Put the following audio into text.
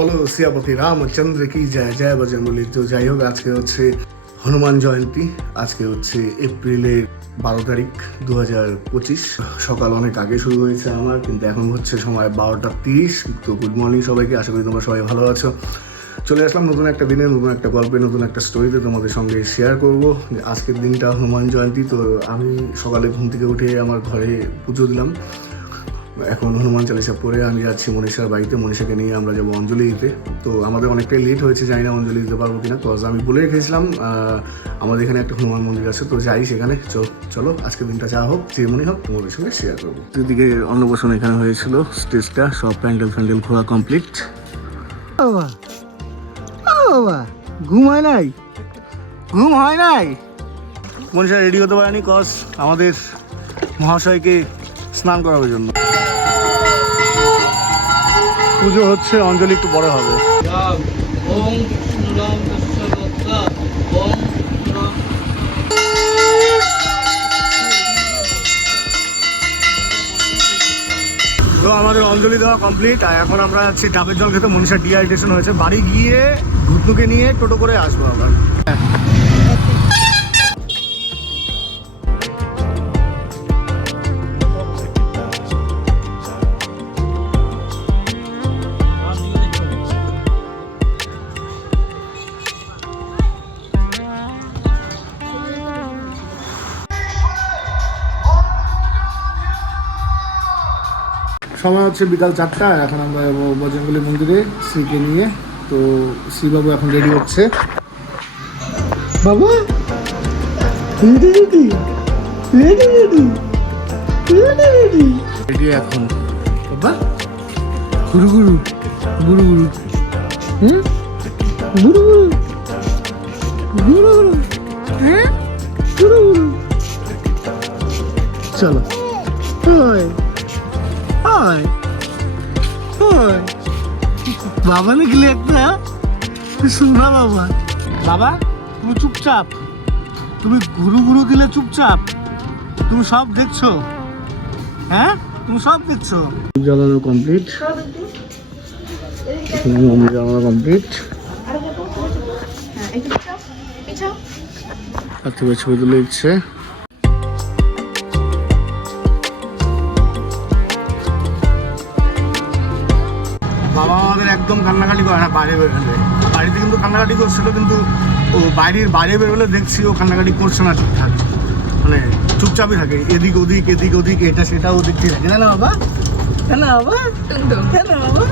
বলো সিয়াপতি রামচন্দ্র কি জয় জয় বজরঙ্গবলী। তো যাই হোক, আজকে হচ্ছে হনুমান জয়ন্তী। আজকে হচ্ছে এপ্রিলের 12 তারিখ 2025। সকাল অনেক আগে শুরু হয়েছে আমার, কিন্তু এখন হচ্ছে সময় 12টা 30। তো গুড মর্নিং সবাইকে, আশা করি তোমরা সবাই ভালো আছো। চলে আসলাম নতুন একটা দিনে, নতুন একটা গল্পে, নতুন একটা স্টোরিতে তোমাদের সঙ্গে শেয়ার করব। আজকের দিনটা হনুমান জয়ন্তী। তো আমি সকালে ঘুম থেকে উঠে আমার ঘরে পুজো দিলাম। এখন হনুমান চালিসা পরে আমি যাচ্ছি মনীষার বাড়িতে। মনীষাকে নিয়ে আমরা যাবো অঞ্জলি দিতে। তো আমাদের অনেকটাই লেট হয়েছে, জানি না অঞ্জলি দিতে পারবো কিনা। কজ আমি বলে রেখেছিলাম আমাদের এখানে একটা হনুমান মন্দির আছে, তো যাই সেখানে। চলো আজকের দিনটা যা হোক, যে মনে হোক, তোমাদের সঙ্গে শেয়ার করবো। এদিকে অন্নপ্রাশন এখানে হয়েছিল, স্টেজটা সব প্যান্ডেল ঘোরা কমপ্লিট। বাবা বাবা, ঘুম হয় নাই? ঘুম হয় নাই? মনীষা রেডি হতে পারেনি, কজ আমাদের মহাশয়কে স্নান করার জন্য। পুজো হচ্ছে, অঞ্জলি একটু বড় হবে। তো আমাদের অঞ্জলি দেওয়া কমপ্লিট, আর এখন আমরা যাচ্ছি ডাবের জল খেতে। মনীষার ডিহাইড্রেশন হয়েছে, বাড়ি গিয়ে ঘুটনুকে নিয়ে টোটো করে আসবো আবার। সময় হচ্ছে বিকাল 4টা। এখন আমরা যাবো বজরঙ্গবলী মন্দিরে শ্রীকে নিয়ে। তো শ্রীবাবু এখন রেডি হচ্ছে। বাবা রেডি এখন। বাবা গুরু গুরু গুরু গুরু গুরু গুরু গুরু গুরু হ্যাঁ গুরু গুরু। চলো বাবা নিকলে একটা শোনা। বাবা বাবা তুমি চুপচাপ, তুমি গুরু গুরু দিলে চুপচাপ। তুমি সব দেখছো, হ্যাঁ তুমি সব দেখছো। জ্বালানো কমপ্লিট, জ্বালানো কমপ্লিট। আর থেকে ছবি তুলে দিচ্ছে। বাবা আমাদের একদম কান্নাকাটি করে না বাইরে বেরোলে। বাড়িতে কিন্তু কান্নাকাটি করছিল, কিন্তু ও বাইরে বেরোলে দেখছি ও কান্নাকাটি করছে না ঠিকঠাক, মানে চুপচাপই থাকে। এদিক ওদিক এটা সেটা ও দেখতেই থাকে। না বাবা, না বাবা, কেন বাবা।